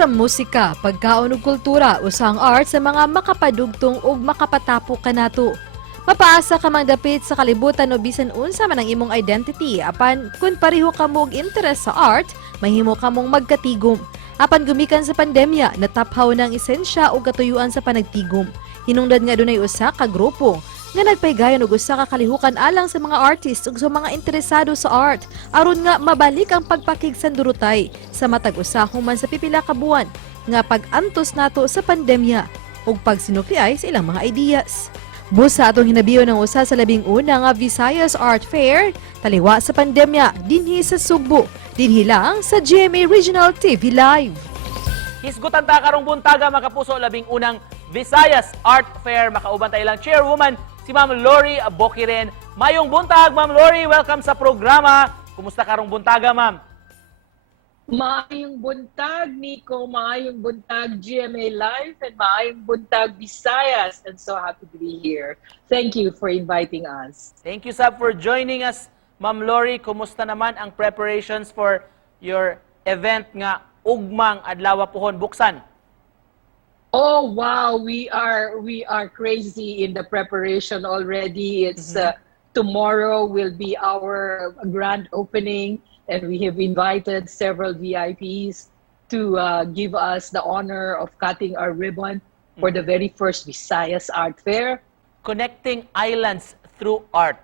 sa musika, pagkaon ug kultura, usang art sa mga makapadugtong ug makapatapo kanato. Mapaasa ka mang dapit sa kalibutan o bisan unsa man ang imong identity, apan kun pareho ka mo og interes sa art, mahimo ka mong magkatigom. Apan gumikan sa pandemya, nataphaw ng esensya ug katuyuan sa panagtigom. Hinungdan nga dunay usa ka grupo nga nagpaygayon og usa ka kalihukan alang sa mga artist ug sa mga interesado sa art aron nga mabalik ang pagpakigsandarutay sa matag usa human sa pipila ka buwan nga pag-antos nato sa pandemya ug pagsinukliay sa ilang mga ideas. Busa atong hinabiyo ng usa sa labing una nga Visayas Art Fair taliwa sa pandemya dinhi sa Sugbo, dinhi lang sa GMA Regional TV Live. Hisgutan ta karong buntaga mga kapuso, labing unang Visayas Art Fair. Makauban tayo lang chairwoman si Ma'am Lori Boquiren. Mayong buntag, Ma'am Lori, welcome sa programa. Kumusta karong buntaga, Ma'am? Maayong buntag, Nico. Maayong buntag, GMA Live. And maayong buntag, Visayas. And so happy to be here. Thank you for inviting us. Thank you, Sab, for joining us. Ma'am Lori, kumusta naman ang preparations for your event nga Ugmang Adlaw Puhon Buksan? Oh wow, we are crazy in the preparation already. It's tomorrow will be our grand opening, and we have invited several VIPs to give us the honor of cutting our ribbon for the very first Visayas Art Fair. Connecting islands through art.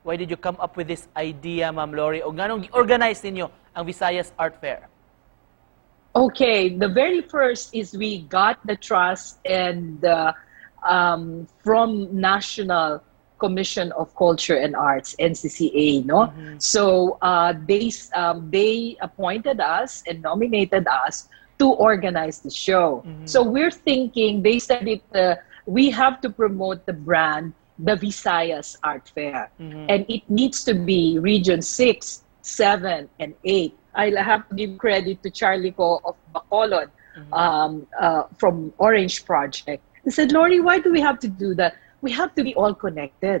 Why did you come up with this idea, Ma'am Lori? O nganong organize ninyo ang Visayas Art Fair? Okay, the very first is we got the trust and from National Commission of Culture and Arts, NCCA, no? So they appointed us and nominated us to organize the show. So we're thinking, they said we have to promote the brand, the Visayas Art Fair, and it needs to be Region 6, 7, and 8. I have to give credit to Charlie Ko of Bacolod from Orange Project. He said, Lori, why do we have to do that? We have to be all connected.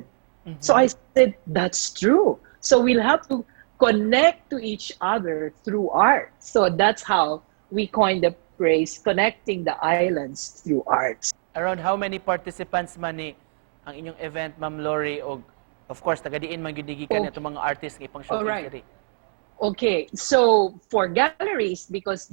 So I said, that's true. So we'll have to connect to each other through art. So that's how we coined the phrase, connecting the islands through arts. Around how many participants man ni ang inyong event, Ma'am Lori? O of course, tagadiin man gyud gikan itong mga artists nga ipang showcase diri. Okay, so for galleries, because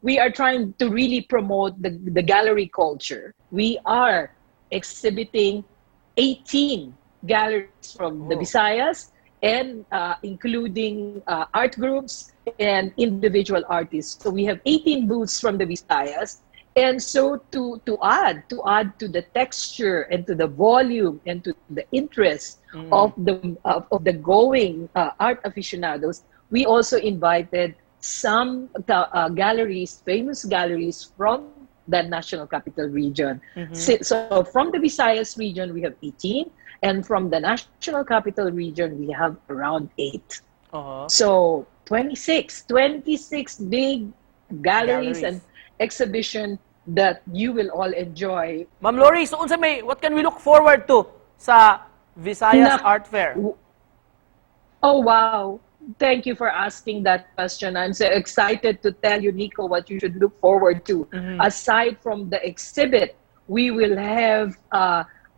we are trying to really promote the gallery culture. We are exhibiting 18 galleries from the Visayas, and including art groups and individual artists. So we have 18 booths from the Visayas. And so to add to the texture and to the volume and to the interest of the going art aficionados, we also invited some galleries, famous galleries from the National Capital Region. So from the Visayas region, we have 18, and from the National Capital Region, we have around 8. So 26 big galleries and exhibition that you will all enjoy. Ma'am Lori, so what can we look forward to sa Visayas Art Fair? Oh wow. Thank you for asking that question. I'm so excited to tell you, Nico, what you should look forward to. Aside from the exhibit, we will have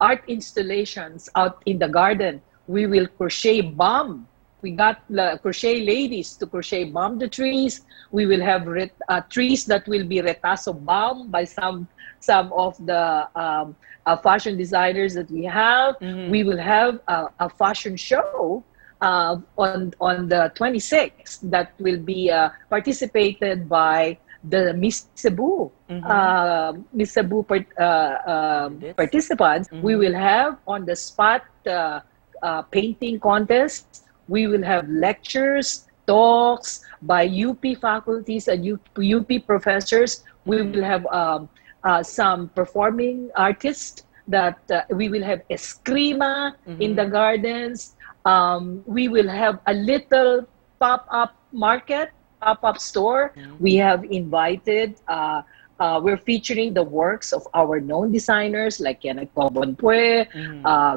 art installations out in the garden. We will crochet bomb. We got the crochet ladies to crochet bomb the trees. We will have trees that will be retazo bomb by some of the fashion designers that we have. We will have a fashion show on the 26th that will be participated by the Miss Cebu participants. We will have on the spot painting contests. We will have lectures, talks by UP faculties and UP professors. We will have some performing artists that we will have eskrima in the gardens. We will have a little pop-up market, pop-up store. We have invited, we're featuring the works of our known designers like Kenneth Cobonpue,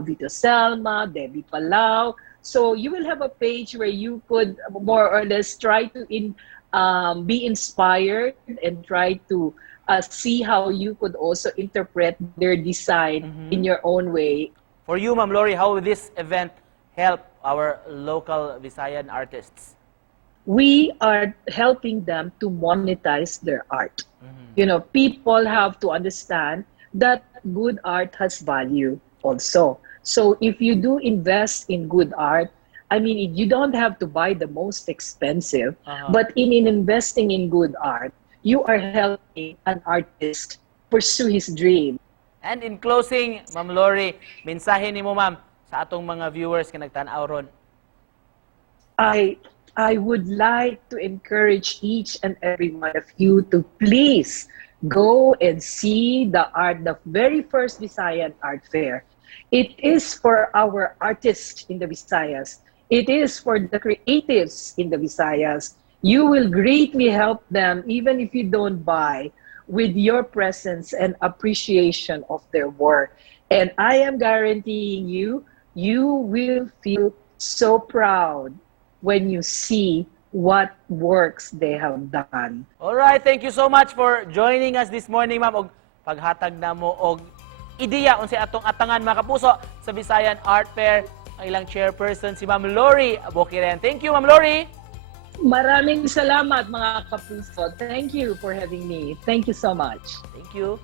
Vito Selma, Debbie Palau. So you will have a page where you could more or less try to be inspired and try to see how you could also interpret their design in your own way. For you, Ma'am Lori, how will this event help our local Visayan artists? We are helping them to monetize their art. You know, people have to understand that good art has value also. So if you do invest in good art, I mean, you don't have to buy the most expensive, but in investing in good art, you are helping an artist pursue his dream. And in closing, Ma'am Lori, mensahe ni mo, ma'am, sa atong mga viewers ka nagtanaw ron. I would like to encourage each and every one of you to please go and see the very first Visayan Art Fair. It is for our artists in the Visayas. It is for the creatives in the Visayas. You will greatly help them even if you don't buy, with your presence and appreciation of their work. And I am guaranteeing you, you will feel so proud when you see what works they have done. All right, thank you so much for joining us this morning, ma'am. Og paghatag na mo og ideya unsay atong atangan mga kapuso sa Visayan Art Fair. Ang ilang chairperson si Ma'am Lori Boquiren. Thank you, Ma'am Lori. Maraming salamat mga kapuso. Thank you for having me. Thank you so much. Thank you.